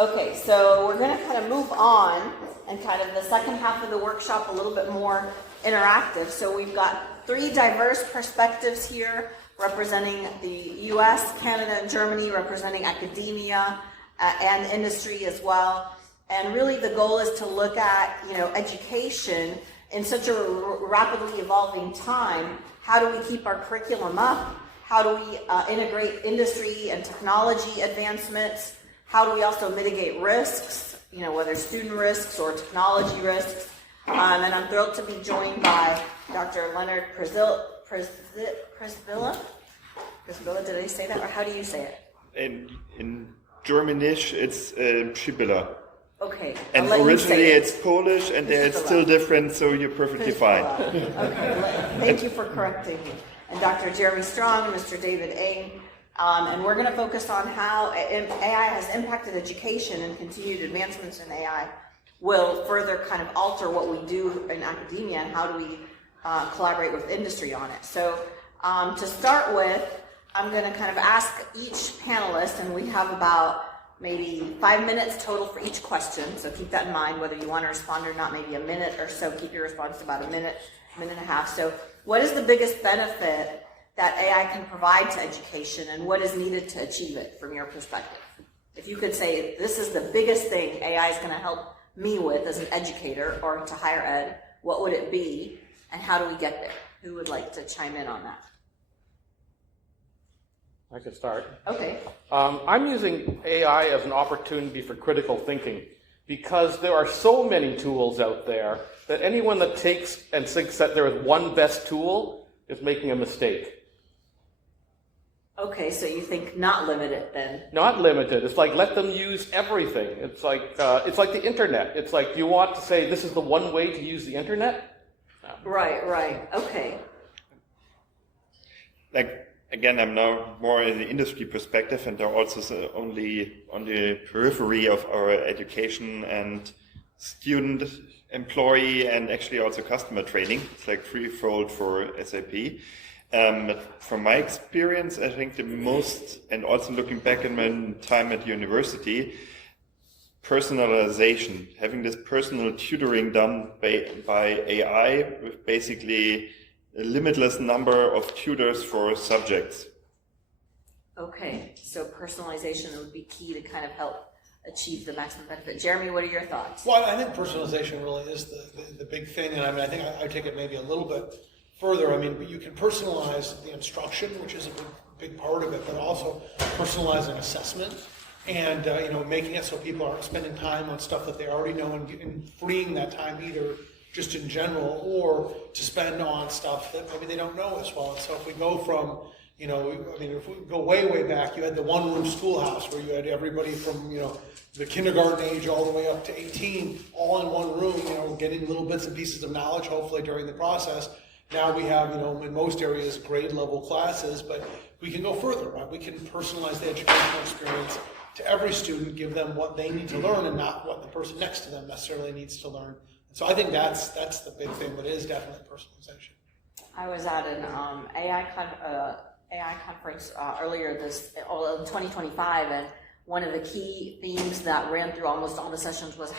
Okay, so we're going to kind of move on and kind of the second half of the workshop a little bit more interactive. So we've got 3 diverse perspectives here representing the US, Canada, and Germany, representing academia and industry as well. And really the goal is to look at, education in such a rapidly evolving time. How do we keep our curriculum up? How do we integrate industry and technology advancements? How do we also mitigate risks, whether student risks or technology risks? And I'm thrilled to be joined by Dr. Leonard Przybilla. Przybilla, did I say that? Or how do you say it? In Germanish, it's Przybilla. Okay. And originally it's Polish, and it's still different, so you're perfectly fine. Okay. Thank you for correcting me. And Dr. Jeremy Strong and Mr. David Ng. And we're going to focus on how AI has impacted education, and continued advancements in AI will further kind of alter what we do in academia, and how do we collaborate with industry on it. So to start with, I'm going to kind of ask each panelist, and we have about maybe 5 minutes total for each question. So keep that in mind, whether you want to respond or not, maybe a minute or so. Keep your response to about a minute and a half. So what is the biggest benefit that AI can provide to education, and what is needed to achieve it from your perspective? If you could say, this is the biggest thing AI is going to help me with as an educator or to higher ed, what would it be, and how do we get there? Who would like to chime in on that? I could start. Okay. I'm using AI as an opportunity for critical thinking, because there are so many tools out there that anyone that takes and thinks that there is one best tool is making a mistake. Okay, so you think not limited then? Not limited. It's like let them use everything. It's like the internet. It's like, you want to say this is the one way to use the internet? No. Right. Okay. Again, I'm now more in the industry perspective, and they're also only on the periphery of our education and student, employee, and actually also customer training. It's like threefold for SAP. But from my experience, I think the most, and also looking back in my time at university, personalization, having this personal tutoring done by AI with basically a limitless number of tutors for subjects. Okay, so personalization would be key to kind of help achieve the maximum benefit. Jeremy, what are your thoughts? Well, I think personalization really is the big thing, and I think I take it maybe a little bit further. You can personalize the instruction, which is a big part of it, but also personalizing assessment, and making it so people aren't spending time on stuff that they already know, and freeing that time either just in general, or to spend on stuff that maybe they don't know as well. And so if we go from, if we go way back, you had the one-room schoolhouse where you had everybody from, the kindergarten age all the way up to 18, all in one room, getting little bits and pieces of knowledge, hopefully during the process. Now we have, in most areas, grade level classes, but we can go further, right? We can personalize the educational experience to every student, give them what they need to learn and not what the person next to them necessarily needs to learn. So I think that's the big thing, but it is definitely personalization. I was at an AI conference earlier in 2025, and one of the key themes that ran through almost all the sessions was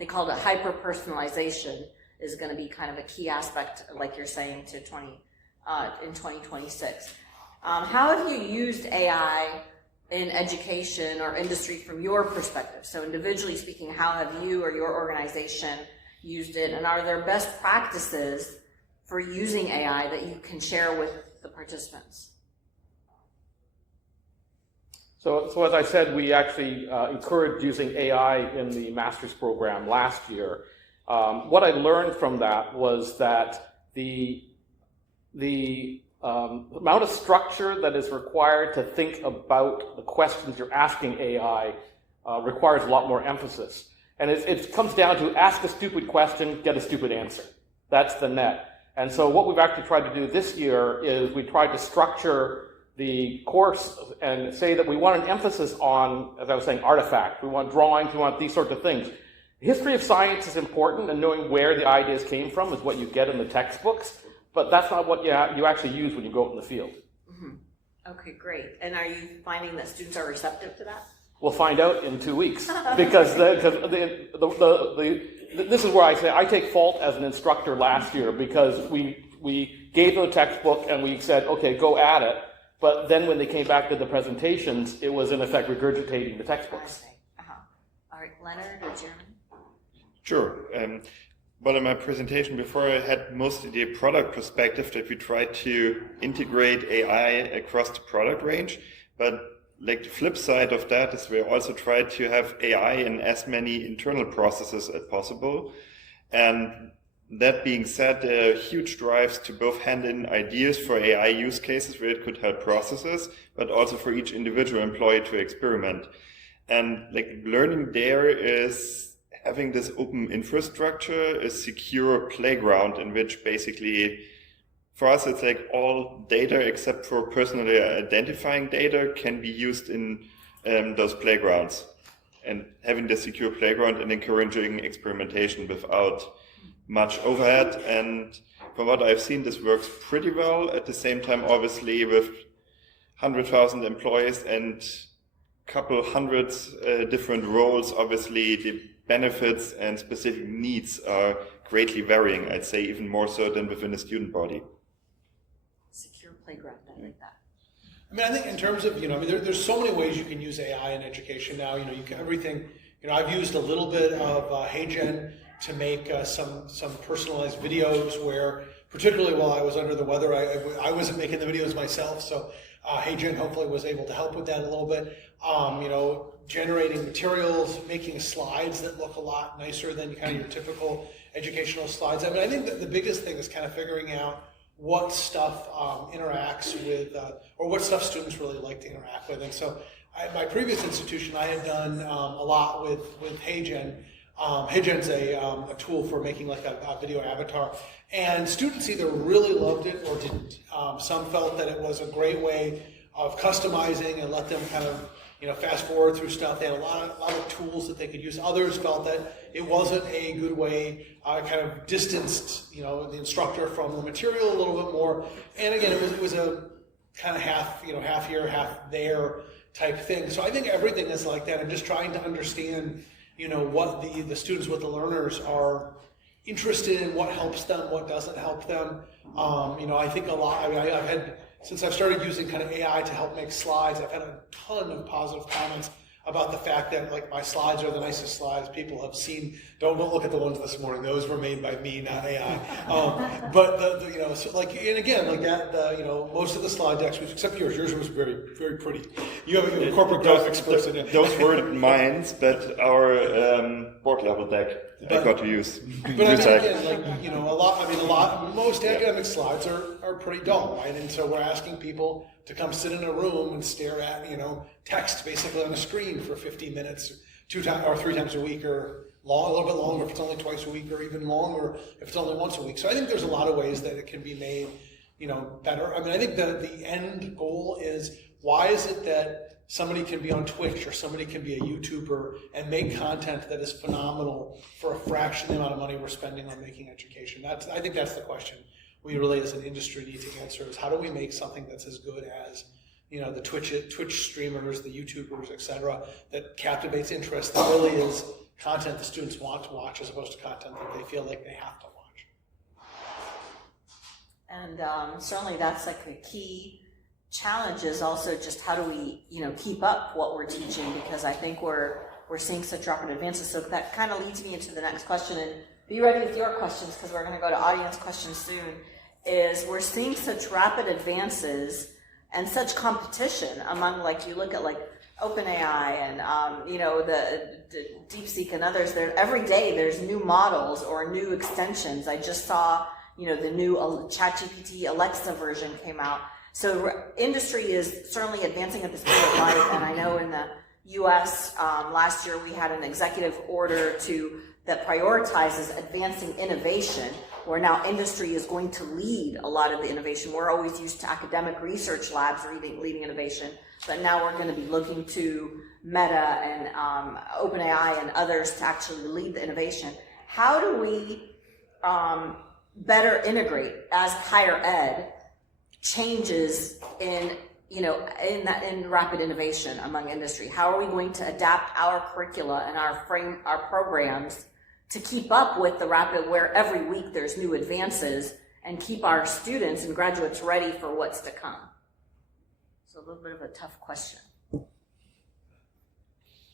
they called it hyper-personalization is going to be kind of a key aspect, like you're saying, in 2026. How have you used AI in education or industry from your perspective? So individually speaking, how have you or your organization used it, and are there best practices for using AI that you can share with the participants? So as I said, we actually encouraged using AI in the master's program last year. What I learned from that was that the amount of structure that is required to think about the questions you're asking AI requires a lot more emphasis. And it comes down to ask a stupid question, get a stupid answer. That's the net. And so what we've actually tried to do this year is we tried to structure the course and say that we want an emphasis on, as I was saying, artifacts. We want drawings, we want these sorts of things. History of science is important, and knowing where the ideas came from is what you get in the textbooks, but that's not what you actually use when you go out in the field. Mm-hmm. Okay, great. And are you finding that students are receptive to that? We'll find out in 2 weeks, because this is where I say I take fault as an instructor last year, because we gave them a textbook and we said, okay, go at it. But then when they came back to the presentations, it was in effect regurgitating the textbooks. All right, Leonard or Jeremy? Sure. Well, in my presentation before, I had mostly the product perspective that we try to integrate AI across the product range. But like the flip side of that is we also try to have AI in as many internal processes as possible. And that being said, there are huge drives to both hand in ideas for AI use cases where it could help processes, but also for each individual employee to experiment. And like learning there is having this open infrastructure, a secure playground in which basically, for us, it's like all data except for personally identifying data can be used in those playgrounds. And having the secure playground and encouraging experimentation without much overhead. And from what I've seen, this works pretty well. At the same time, obviously, with 100,000 employees and couple hundreds different roles, obviously the benefits and specific needs are greatly varying, I'd say even more so than within a student body. Secure playground, I like that. I mean, I think in terms of, there's so many ways you can use AI in education now. You can everything. I've used a little bit of HeyGen to make some personalized videos where, particularly while I was under the weather, I wasn't making the videos myself, so HeyGen hopefully was able to help with that a little bit. Generating materials, making slides that look a lot nicer than kind of your typical educational slides. I mean, I think that the biggest thing is kind of figuring out what stuff interacts with, or what stuff students really like to interact with. And so at my previous institution, I had done a lot with HeyGen. HeyGen's a tool for making like a video avatar. And students either really loved it or didn't. Some felt that it was a great way of customizing and let them kind of fast forward through stuff. They had a lot of tools that they could use. Others felt that it wasn't a good way, kind of distanced, the instructor from the material a little bit more. And again, it was a kind of half here, half there type thing. So I think everything is like that. I'm just trying to understand, what the students, what the learners are interested in, what helps them, what doesn't help them. I think a lot. I mean, I've had. Since I've started using kind of AI to help make slides, I've had a ton of positive comments about the fact that like my slides are the nicest slides people have seen. Don't look at the ones this morning; those were made by me, not AI. But so like, and again, like that, most of the slide decks, except yours was very, very pretty. You have a corporate graphics person. Those weren't mine, but our board level deck I got to use. But I mean, again, most academic slides are pretty dull, right? And so we're asking people to come sit in a room and stare at, text basically on a screen for 50 minutes, 2 times or 3 times a week, or a little bit longer if it's only twice a week, or even longer if it's only once a week. So I think there's a lot of ways that it can be made, better. I mean, I think the end goal is, why is it that somebody can be on Twitch or somebody can be a YouTuber and make content that is phenomenal for a fraction of the amount of money we're spending on making education? I think that's the question we really as an industry need to answer, is how do we make something that's as good as the Twitch streamers, the YouTubers, etc., that captivates interest, that really is content the students want to watch as opposed to content that they feel like they have to watch. And certainly that's like the key challenge, is also just how do we keep up what we're teaching, because I think we're seeing such rapid advances. So that kind of leads me into the next question, and be ready with your questions because we're going to go to audience questions soon. Is we're seeing such rapid advances and such competition among, like, you look at like OpenAI and the DeepSeek and others. Every day there's new models or new extensions. I just saw the new ChatGPT Alexa version came out. So industry is certainly advancing at the speed of light, and I know in the U.S. Last year we had an executive order that prioritizes advancing innovation, where now industry is going to lead a lot of the innovation. We're always used to academic research labs leading innovation, but now we're going to be looking to Meta and OpenAI and others to actually lead the innovation. How do we better integrate as higher ed changes in in rapid innovation among industry? How are we going to adapt our curricula and our programs to keep up with the rapid, where every week there's new advances, and keep our students and graduates ready for what's to come? So a little bit of a tough question.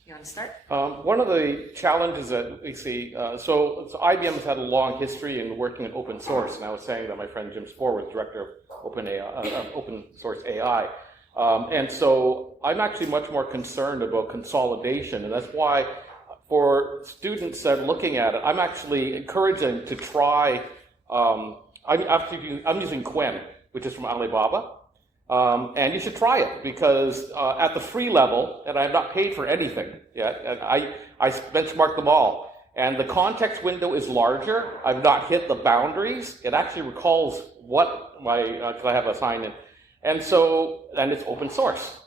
You want to start? One of the challenges that we see, so IBM has had a long history in working in open source, and I was saying that my friend Jim Spohr was director of open source AI. And so I'm actually much more concerned about consolidation, and that's why for students that are looking at it, I'm actually encouraging to try, I'm using Quen, which is from Alibaba. And you should try it, because at the free level, and I have not paid for anything yet, and I benchmarked them all, and the context window is larger. I've not hit the boundaries. It actually recalls what because I have an assignment, and it's open source.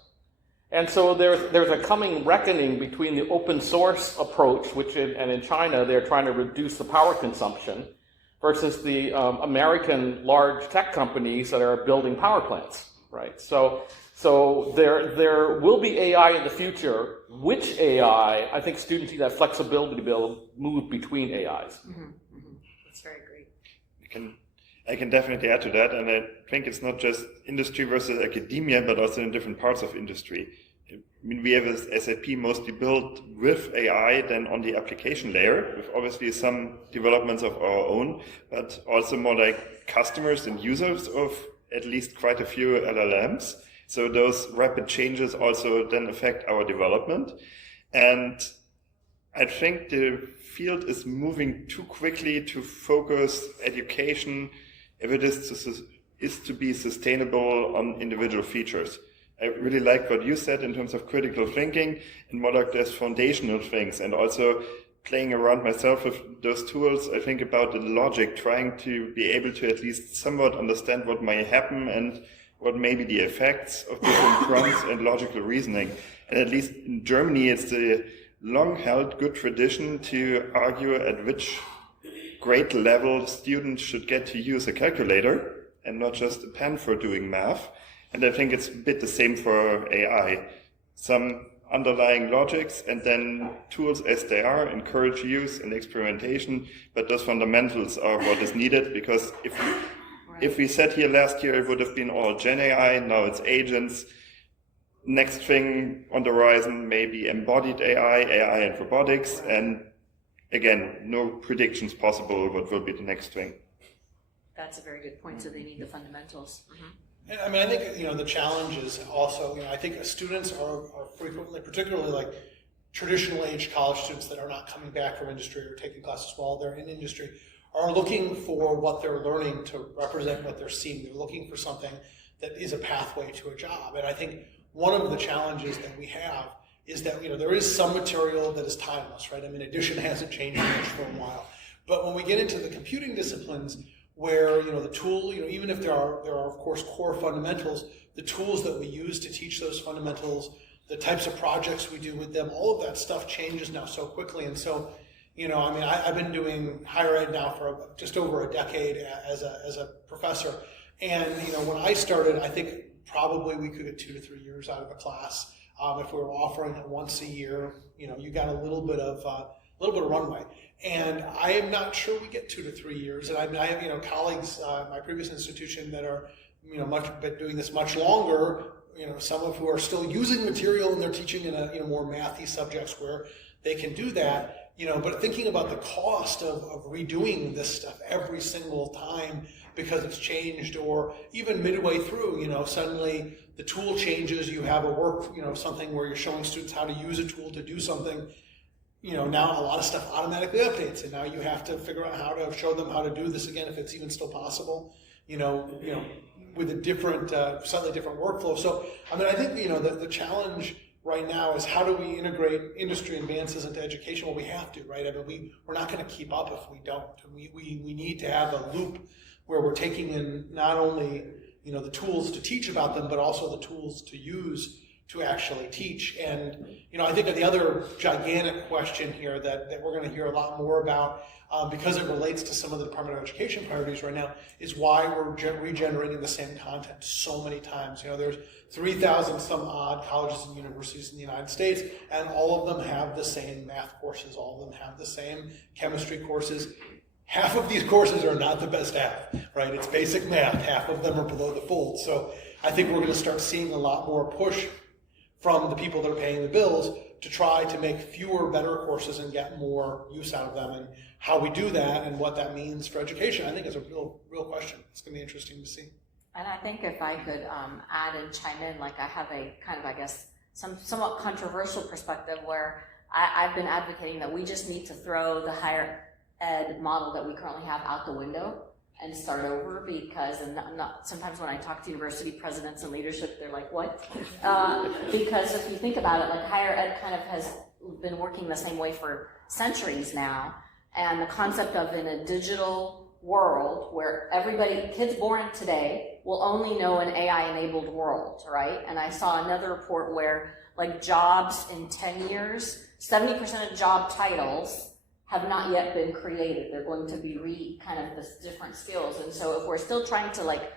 And so there's a coming reckoning between the open source approach, and in China they're trying to reduce the power consumption, versus the American large tech companies that are building power plants. Right. So there will be AI in the future. Which AI? I think students need that flexibility to be able to move between AIs. Mm-hmm, mm-hmm. That's very great. I can definitely add to that, and I think it's not just industry versus academia, but also in different parts of industry. I mean, we have as SAP mostly built with AI, then on the application layer, with obviously some developments of our own, but also more like customers and users of at least quite a few LLMs. So those rapid changes also then affect our development. And I think the field is moving too quickly to focus education, if it is to be sustainable, on individual features. I really like what you said in terms of critical thinking, and more like there's foundational things, and also playing around myself with those tools. I think about the logic, trying to be able to at least somewhat understand what might happen and what may be the effects of different prompts and logical reasoning. And at least in Germany, it's the long-held good tradition to argue at which grade level students should get to use a calculator and not just a pen for doing math. And I think it's a bit the same for AI. Some underlying logics, and then tools as they are encourage use and experimentation, but those fundamentals are what is needed, because if we sat here last year, it would have been all Gen AI, now it's agents. Next thing on the horizon may be embodied AI and robotics, and again, no predictions possible what will be the next thing. That's a very good point, so they need the fundamentals. Mm-hmm. And I mean, I think, the challenge is also, I think students are frequently, particularly like traditional age college students that are not coming back from industry or taking classes while they're in industry, are looking for what they're learning to represent what they're seeing. They're looking for something that is a pathway to a job. And I think one of the challenges that we have is that, there is some material that is timeless, right? I mean, addition hasn't changed much for a while. But when we get into the computing disciplines, where the tool, even if there are of course core fundamentals, the tools that we use to teach those fundamentals, the types of projects we do with them, all of that stuff changes now so quickly. And so, I've been doing higher ed now for just over a decade as a professor. And when I started, I think probably we could get 2 to 3 years out of a class. If we were offering it once a year, you got a little bit of runway. And I am not sure we get 2 to 3 years. And I have, colleagues, my previous institution that are, been doing this much longer, some of who are still using material and they're teaching in a, more mathy subjects where they can do that, but thinking about the cost of redoing this stuff every single time because it's changed, or even midway through, suddenly the tool changes, you have a work, something where you're showing students how to use a tool to do something. Now a lot of stuff automatically updates, and now you have to figure out how to show them how to do this again, if it's even still possible, with a different, slightly different workflow. So, I think, the challenge right now is how do we integrate industry advances into education? Well, we have to, right? We're not going to keep up if we don't. We need to have a loop where we're taking in not only, the tools to teach about them, but also the tools to use to actually teach. And, I think that the other gigantic question here that we're going to hear a lot more about, because it relates to some of the Department of Education priorities right now, is why we're regenerating the same content so many times. There's 3,000 some odd colleges and universities in the United States, and all of them have the same math courses, all of them have the same chemistry courses. Half of these courses are not the best half, right? It's basic math. Half of them are below the fold. So I think we're going to start seeing a lot more push from the people that are paying the bills to try to make fewer, better courses and get more use out of them. And how we do that and what that means for education, I think is a real question. It's going to be interesting to see. And I think if I could add and chime in, like I have a kind of, I guess, somewhat controversial perspective where I've been advocating that we just need to throw the higher ed model that we currently have out the window and start over, because, and sometimes when I talk to university presidents and leadership, they're like, what? Because if you think about it, like higher ed kind of has been working the same way for centuries now, and the concept of in a digital world where kids born today will only know an AI-enabled world, right? And I saw another report where like jobs in 10 years, 70% of job titles have not yet been created. They're going to be kind of this different skills. And so if we're still trying to like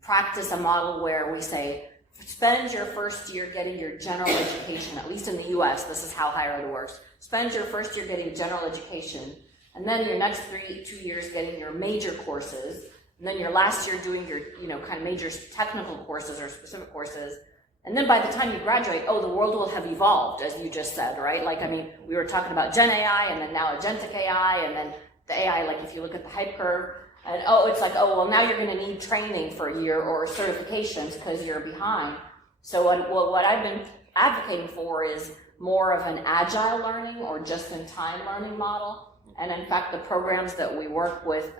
practice a model where we say, spend your first year getting your general education, at least in the US, this is how higher ed works. Spend your first year getting general education, and then your next 2 years getting your major courses, and then your last year doing your, kind of major technical courses or specific courses. And then by the time you graduate, the world will have evolved, as you just said, right? Like, we were talking about Gen AI, and then now agentic AI, and then the AI, like if you look at the hype curve, and it's like, now you're gonna need training for a year or certifications because you're behind. So what I've been advocating for is more of an agile learning or just-in-time learning model. And in fact, the programs that we work with,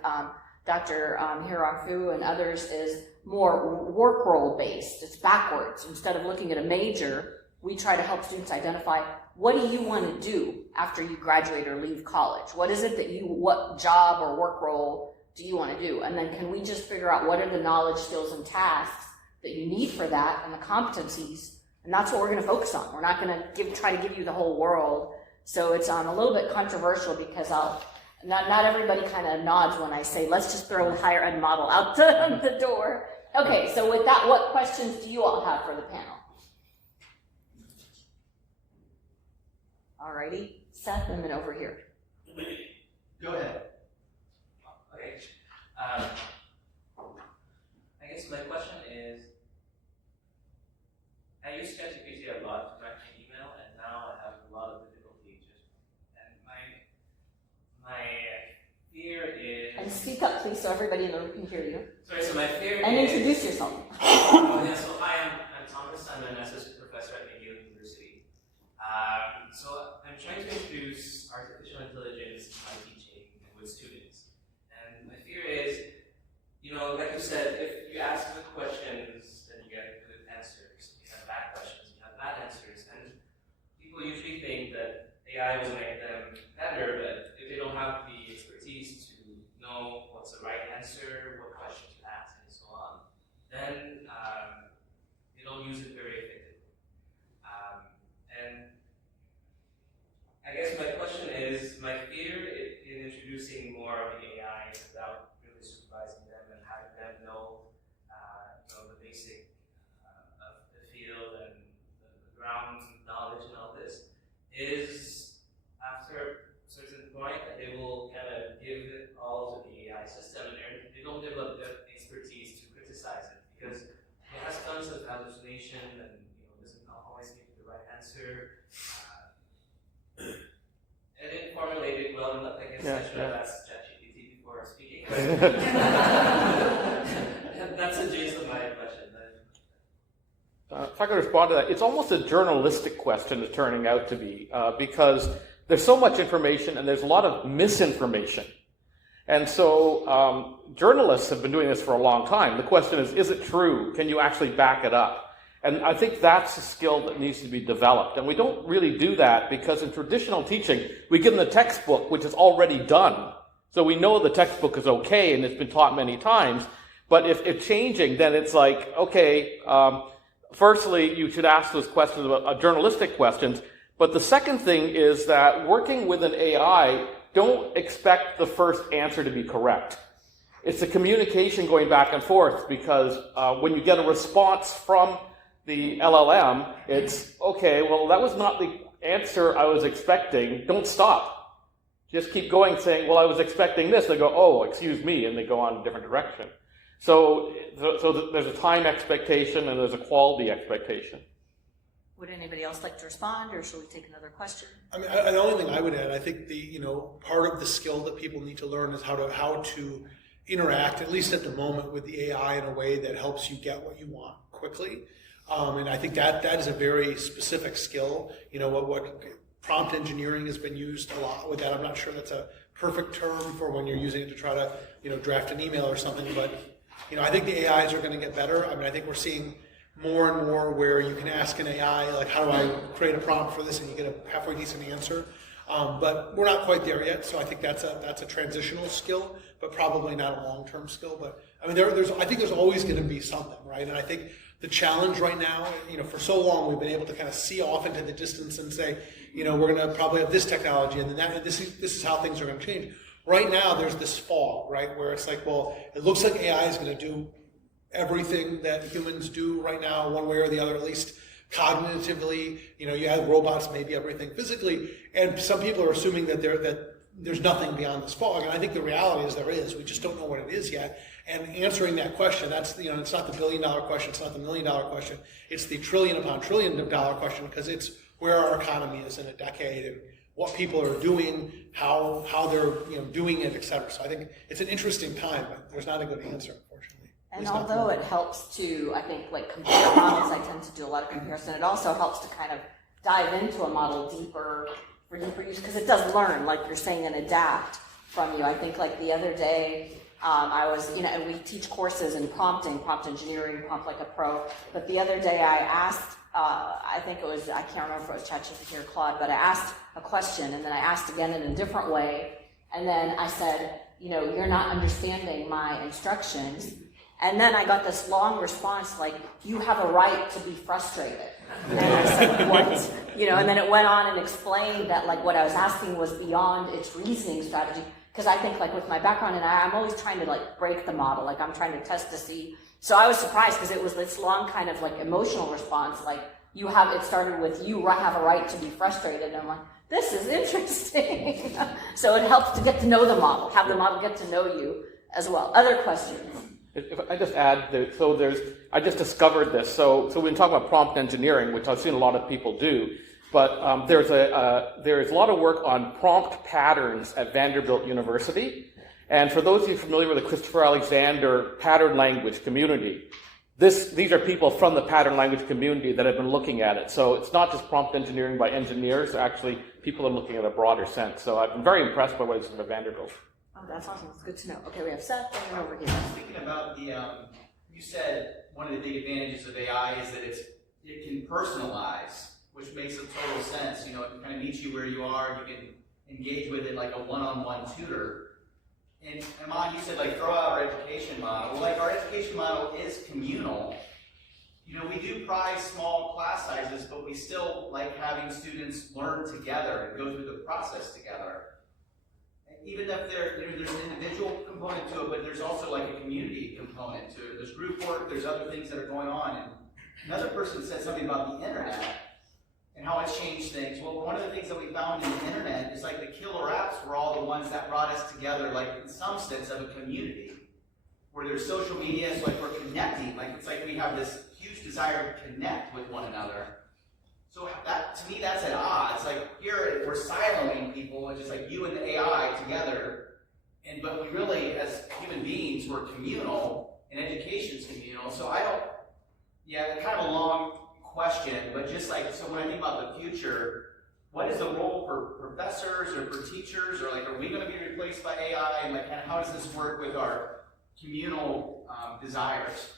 Dr. Hiraku and others, is more work role based. It's backwards. Instead of looking at a major, we try to help students identify, what do you want to do after you graduate or leave college? What is it that what job or work role do you want to do? And then can we just figure out what are the knowledge, skills, and tasks that you need for that and the competencies? And that's what we're going to focus on. We're not going to try to give you the whole world. So it's a little bit controversial because not everybody kind of nods when I say, let's just throw the higher ed model out the door. Okay, so with that, what questions do you all have for the panel? Alrighty, Seth, and then over here. Go ahead. Okay. I guess my question is, I use ChatGPT a lot to write my email, and now I have a lot of difficulty and my fear is... And speak up, please, so everybody in the room can hear you. Sorry, so my fear and is... introduce yourself. So I'm Thomas. I'm an associate professor at McGill University. So I'm trying to introduce artificial intelligence to my teaching and with students. And my fear is, like you said, if you ask good questions, then you get good answers. If you have bad questions, you have bad answers. And people usually think that AI will make them better, but if they don't have the expertise to know what's the right answer, what questions to ask, and so on, then they don't use it very effectively. And I guess my question is, my fear in introducing more of the AI is about really supervising them and having them know, the basic of the field and the ground knowledge and all this, is after a certain point that they will kind of give it all to the AI system and they don't develop the expertise to criticize it because it has tons of hallucination and doesn't always give you the right answer. I didn't formulate it well enough. I guess I should have asked ChatGPT before speaking. That's the gist of my question. If I could respond to that, it's almost a journalistic question it's turning out to be, because there's so much information and there's a lot of misinformation. And so journalists have been doing this for a long time. The question is it true? Can you actually back it up? And I think that's a skill that needs to be developed. And we don't really do that because in traditional teaching, we give them the textbook, which is already done. So we know the textbook is okay and it's been taught many times. But if it's changing, then it's like, okay, firstly, you should ask those questions about journalistic questions. But the second thing is that working with an AI, don't expect the first answer to be correct. It's a communication going back and forth, because when you get a response from the LLM, it's, okay, well, that was not the answer I was expecting. Don't stop. Just keep going, saying, well, I was expecting this. They go, oh, excuse me, and they go on a different direction. So there's a time expectation and there's a quality expectation. Would anybody else like to respond, or should we take another question? I mean, the only thing I would add, I think part of the skill that people need to learn is how to interact, at least at the moment, with the AI in a way that helps you get what you want quickly. And I think that is a very specific skill. What prompt engineering has been used a lot with that. I'm not sure that's a perfect term for when you're using it to try to draft an email or something, but I think the AIs are going to get better. I mean, I think we're seeing more and more where you can ask an AI, like, how do I create a prompt for this, and you get a halfway decent answer. But we're not quite there yet, so I think that's a transitional skill, but probably not a long-term skill. But I mean, I think there's always going to be something, right? And I think the challenge right now, for so long we've been able to kind of see off into the distance and say, we're going to probably have this technology, and then this is how things are going to change. Right now, there's this fog, right, where it's like, well, it looks like AI is going to do everything that humans do right now, one way or the other, at least cognitively. You have robots, maybe everything physically, and some people are assuming that there's nothing beyond this fog. And I think the reality is there is. We just don't know what it is yet. And answering that question, that's it's not the $1 billion question, it's not the $1 million question, it's the trillion upon trillion dollar question, because it's where our economy is in a decade and what people are doing, how they're doing it, et cetera. So I think it's an interesting time, but there's not a good answer, unfortunately. And although it helps to, I think, like compare models, I tend to do a lot of comparison, it also helps to kind of dive into a model deeper, for deeper use, because it does learn, like you're saying, and adapt from you. I think like the other day, I was, and we teach courses in prompting, prompt engineering, prompt like a pro, but the other day I asked, I think it was, I can't remember if it was ChatGPT or Claude, but I asked a question, and then I asked again in a different way, and then I said, you're not understanding my instructions. And then I got this long response like, you have a right to be frustrated. And I said, what? And then it went on and explained that like what I was asking was beyond its reasoning strategy. Because I think like with my background and I'm always trying to like break the model. Like I'm trying to test to see. So I was surprised because it was this long kind of like emotional response. Like it started with, you have a right to be frustrated. And I'm like, this is interesting. So it helps to get to know the model, have the model get to know you as well. Other questions? If I just add, I just discovered this. So we've been talking about prompt engineering, which I've seen a lot of people do, but there's a lot of work on prompt patterns at Vanderbilt University. And for those of you familiar with the Christopher Alexander pattern language community, these are people from the pattern language community that have been looking at it. So it's not just prompt engineering by engineers, actually people are looking at a broader sense. So I've been very impressed by what it's at Vanderbilt. Oh, that's awesome. It's good to know. Okay, we have Seth and then over here. Thinking about you said one of the big advantages of AI is that it can personalize, which makes a total sense. It can kind of meet you where you are. You can engage with it like a one-on-one tutor. And Eman, you said like throw out our education model. Well, like our education model is communal. We do prize small class sizes, but we still like having students learn together and go through the process together. Even if there's an individual component to it, but there's also like a community component to it. There's group work, there's other things that are going on. And another person said something about the internet and how it's changed things. Well, one of the things that we found in the internet is like the killer apps were all the ones that brought us together, like in some sense of a community. Where there's social media, it's like we're connecting. Like it's like we have this huge desire to connect with one another. So that, to me, that's at odds. Like here, we're siloing people, which is like you and the AI together. But we really, as human beings, we're communal, and education's communal. So kind of a long question, but just like, so when I think about the future, what is the role for professors or for teachers, or like, are we going to be replaced by AI? And like, kind of how does this work with our communal desires?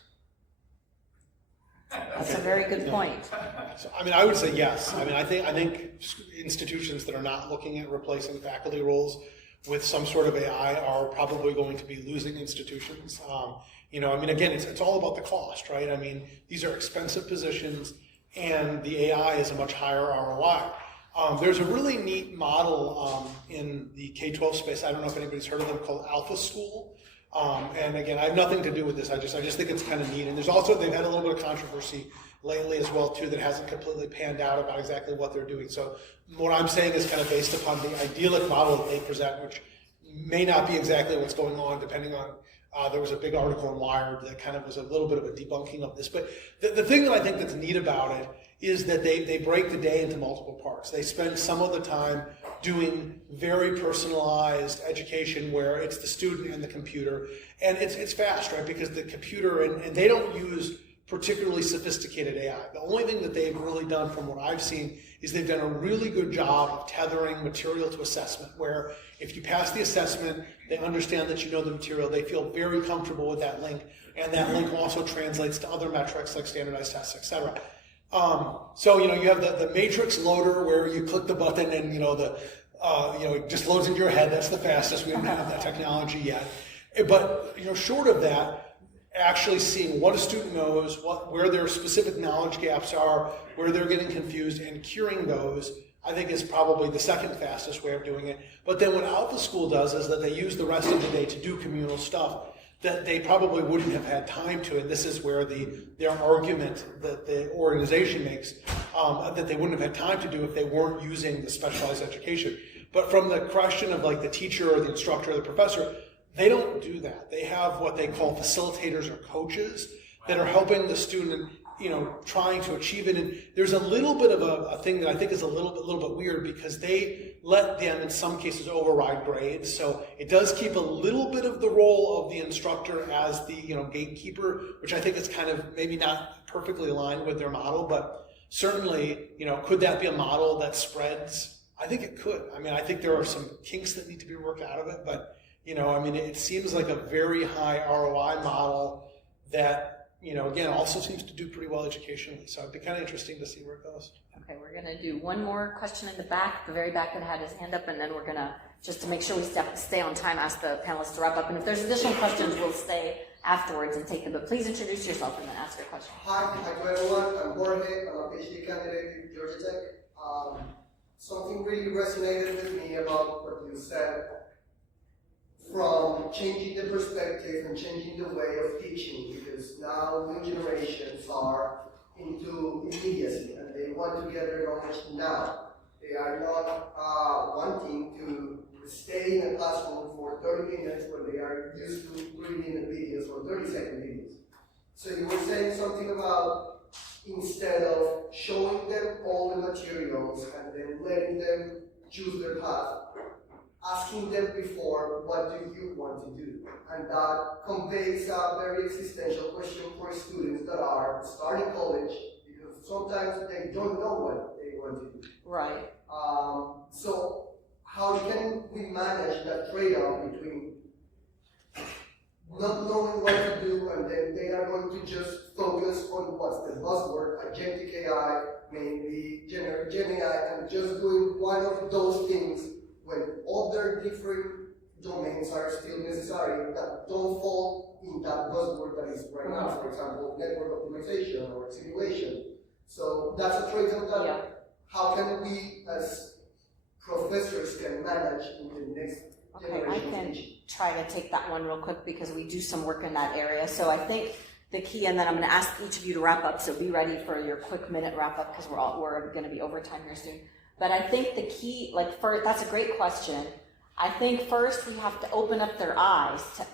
That's a very good point. So, I would say yes. I think institutions that are not looking at replacing faculty roles with some sort of AI are probably going to be losing institutions. Again, it's all about the cost, right? I mean, these are expensive positions, and the AI is a much higher ROI. There's a really neat model in the K-12 space. I don't know if anybody's heard of them, called Alpha School. And again, I have nothing to do with this. I just think it's kind of neat. And there's also, they've had a little bit of controversy lately as well too that hasn't completely panned out about exactly what they're doing. So what I'm saying is kind of based upon the idyllic model that they present, which may not be exactly what's going on, depending on, there was a big article in Wired that kind of was a little bit of a debunking of this. But the thing that I think that's neat about it is that they break the day into multiple parts. They spend some of the time doing very personalized education where it's the student and the computer. And it's fast, right? Because the computer, and they don't use particularly sophisticated AI. The only thing that they've really done from what I've seen is they've done a really good job of tethering material to assessment, where if you pass the assessment, they understand that you know the material, they feel very comfortable with that link, and that link also translates to other metrics like standardized tests, et cetera. So, you have the matrix loader where you click the button and, it just loads into your head. That's the fastest. We don't have that technology yet. But, short of that, actually seeing what a student knows, where their specific knowledge gaps are, where they're getting confused, and curing those, I think is probably the second fastest way of doing it. But then what Alpha School does is that they use the rest of the day to do communal stuff that they probably wouldn't have had time to, and this is where their argument that the organization makes, that they wouldn't have had time to do if they weren't using the specialized education. But from the question of like the teacher or the instructor or the professor, they don't do that. They have what they call facilitators or coaches that are helping the student, trying to achieve it. And there's a little bit of a thing that I think is a little bit weird, because they let them, in some cases, override grades. So it does keep a little bit of the role of the instructor as the, gatekeeper, which I think is kind of maybe not perfectly aligned with their model, but certainly, could that be a model that spreads? I think it could. I mean, I think there are some kinks that need to be worked out of it, but it seems like a very high ROI model that, again, also seems to do pretty well educationally. So it'd be kind of interesting to see where it goes. Okay, we're going to do one more question in the back, the very back that had his hand up, and then we're going to, just to make sure we stay on time, ask the panelists to wrap up. And if there's additional questions, we'll stay afterwards and take them. But please introduce yourself and then ask your question. Hi to everyone. I'm Jorge. I'm a PhD candidate at Georgia Tech. Something really resonated with me about what you said, from changing the perspective and changing the way of teaching, because now new generations are into immediacy and they want to get their knowledge now. They are not wanting to stay in a classroom for 30 minutes when they are used to 3-minute videos or 30-second videos. So you were saying something about, instead of showing them all the materials and then letting them choose their path, asking them before, what do you want to do? And that conveys a very existential question for students that are starting college, because sometimes they don't know what they want to do. Right. So how can we manage that trade-off between not knowing what to do, and then they are going to just focus on what's the buzzword, agentic AI, maybe generative Gen AI, and just doing one of those things when other different domains are still necessary that don't fall in that buzzword that is right now, for example, network optimization or simulation. So that's a trade-off that how can we as professors can manage in the next generation? I can try to take that one real quick because we do some work in that area. So I think the key, and then I'm going to ask each of you to wrap up, so be ready for your quick minute wrap up because we're going to be over time here soon. But I think the key, first, that's a great question. I think first we have to open up their eyes to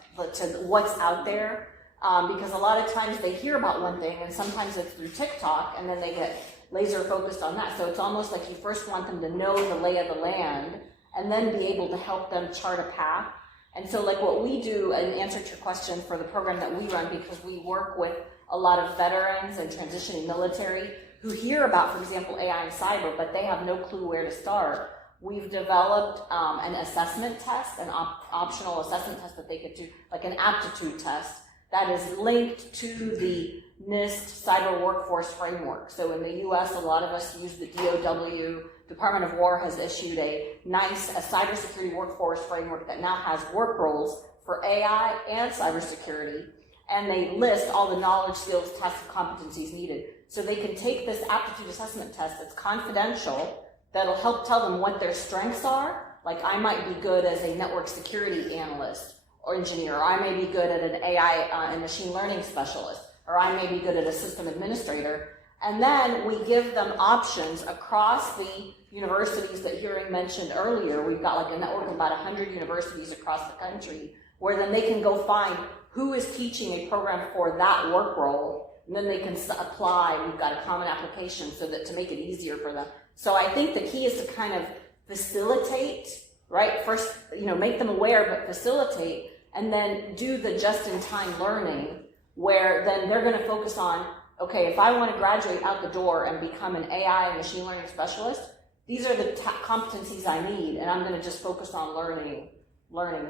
what's out there, because a lot of times they hear about one thing and sometimes it's through TikTok and then they get laser focused on that. So it's almost like you first want them to know the lay of the land and then be able to help them chart a path. And so what we do, in answer to your question for the program that we run, because we work with a lot of veterans and transitioning military who hear about, for example, AI and cyber, but they have no clue where to start. We've developed an assessment test, an optional assessment test that they could do, like an aptitude test, that is linked to the NIST cyber workforce framework. So in the US, a lot of us use the DOW. Department of War has issued a cybersecurity workforce framework that now has work roles for AI and cybersecurity, and they list all the knowledge, skills, tests, and competencies needed. So they can take this aptitude assessment test that's confidential, that'll help tell them what their strengths are. Like, I might be good as a network security analyst or engineer, or I may be good at an AI and machine learning specialist, or I may be good at a system administrator. And then we give them options across the universities that Hearing mentioned earlier. We've got like a network of about 100 universities across the country, where then they can go find who is teaching a program for that work role, and then they can apply. We've got a common application so that to make it easier for them. So I think the key is to kind of facilitate, right? First, make them aware, but facilitate, and then do the just-in-time learning, where then they're going to focus on, okay, if I want to graduate out the door and become an AI and machine learning specialist, these are the competencies I need, and I'm going to just focus on learning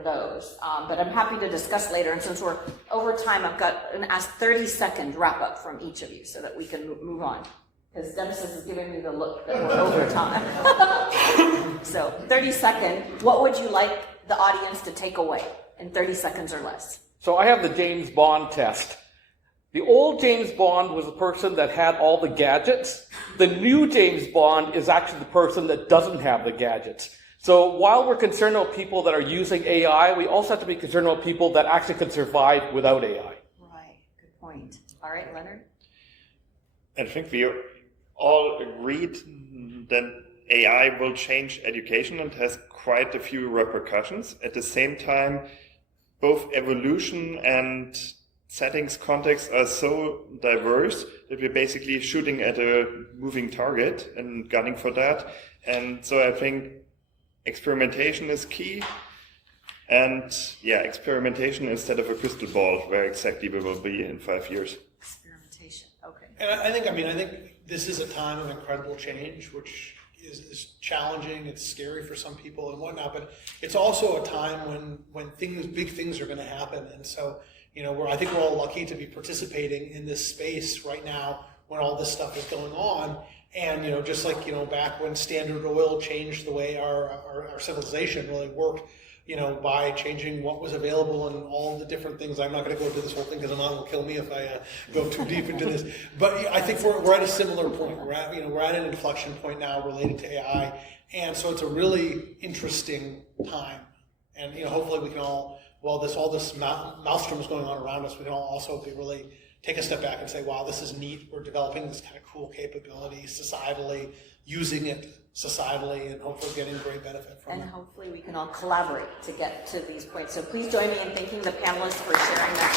those. But I'm happy to discuss later, and since we're over time, I've got an 30-second wrap-up from each of you so that we can move on, because Demesis is giving me the look that we're over time. So 30-second, what would you like the audience to take away in 30 seconds or less? So I have the James Bond test. The old James Bond was the person that had all the gadgets. The new James Bond is actually the person that doesn't have the gadgets. So while we're concerned about people that are using AI, we also have to be concerned about people that actually can survive without AI. Right, good point. All right, Leonard? I think we all agreed that AI will change education and has quite a few repercussions. At the same time, both evolution and settings context are so diverse that we're basically shooting at a moving target and gunning for that. And so I think experimentation is key. And yeah, experimentation instead of a crystal ball, where exactly we will be in 5 years. Experimentation, okay. And I think this is a time of incredible change, which is challenging, it's scary for some people and whatnot, but it's also a time when big things are going to happen. And so, I think we're all lucky to be participating in this space right now when all this stuff is going on. And, just like, back when Standard Oil changed the way our civilization really worked, by changing what was available and all the different things. I'm not going to go into this whole thing because Eman will kill me if I go too deep into this. But I think we're at a similar point. We're at an inflection point now related to AI, and so it's a really interesting time. And hopefully we can all, while all this maelstrom is going on around us, we can all also really take a step back and say, wow, this is neat. We're developing this kind of cool capability societally, using it societally, and hopefully getting great benefit from it. And hopefully we can all collaborate to get to these points. So please join me in thanking the panelists for sharing that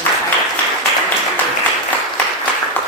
insight.